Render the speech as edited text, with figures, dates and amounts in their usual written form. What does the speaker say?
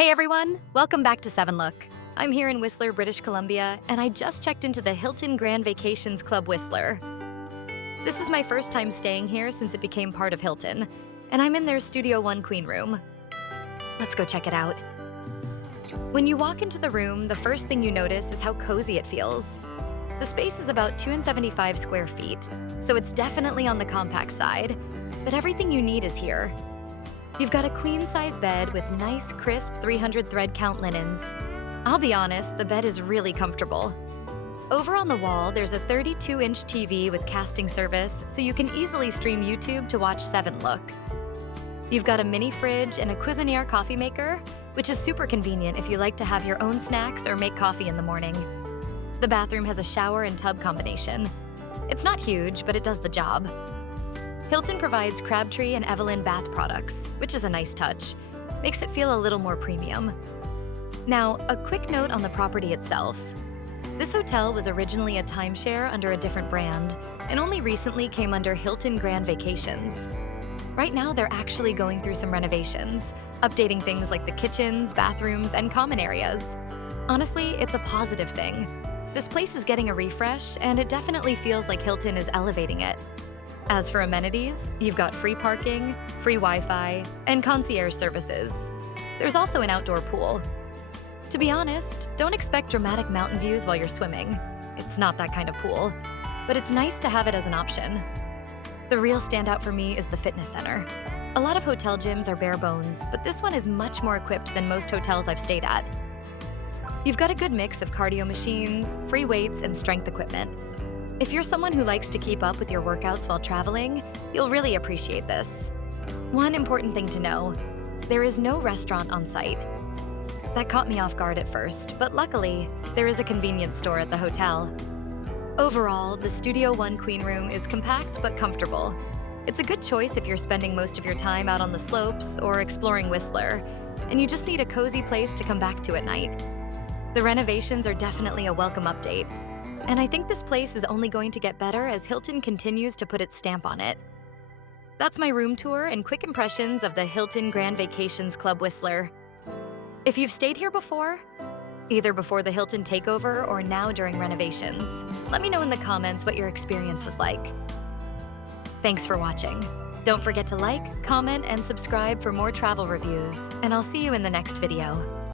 Hey everyone, welcome back to 7 Look. I'm here in Whistler, British Columbia, and I just checked into the Hilton Grand Vacations Club Whistler. This is my first time staying here since it became part of Hilton, and I'm in their Studio 1 Queen Room. Let's go check it out. When you walk into the room, the first thing you notice is how cozy it feels. The space is about 275 square feet, so it's definitely on the compact side, but everything you need is here. You've got a queen-size bed with nice, crisp 300 thread count linens. I'll be honest, the bed is really comfortable. Over on the wall, there's a 32-inch TV with casting service, so you can easily stream YouTube to watch 7 Look. You've got a mini fridge and a Cuisinier coffee maker, which is super convenient if you like to have your own snacks or make coffee in the morning. The bathroom has a shower and tub combination. It's not huge, but it does the job. Hilton provides Crabtree and Evelyn bath products, which is a nice touch. Makes it feel a little more premium. Now, a quick note on the property itself. This hotel was originally a timeshare under a different brand, and only recently came under Hilton Grand Vacations. Right now, they're actually going through some renovations, updating things like the kitchens, bathrooms, and common areas. Honestly, it's a positive thing. This place is getting a refresh, and it definitely feels like Hilton is elevating it. As for amenities, you've got free parking, free Wi-Fi, and concierge services. There's also an outdoor pool. To be honest, don't expect dramatic mountain views while you're swimming. It's not that kind of pool, but it's nice to have it as an option. The real standout for me is the fitness center. A lot of hotel gyms are bare bones, but this one is much more equipped than most hotels I've stayed at. You've got a good mix of cardio machines, free weights, and strength equipment. If you're someone who likes to keep up with your workouts while traveling, you'll really appreciate this. One important thing to know, there is no restaurant on site. That caught me off guard at first, but luckily, there is a convenience store at the hotel. Overall, the Studio 1 Queen Room is compact but comfortable. It's a good choice if you're spending most of your time out on the slopes or exploring Whistler, and you just need a cozy place to come back to at night. The renovations are definitely a welcome update. And I think this place is only going to get better as Hilton continues to put its stamp on it. That's my room tour and quick impressions of the Hilton Grand Vacations Club Whistler. If you've stayed here before, either before the Hilton takeover or now during renovations, let me know in the comments what your experience was like. Thanks for watching. Don't forget to like, comment, and subscribe for more travel reviews, and I'll see you in the next video.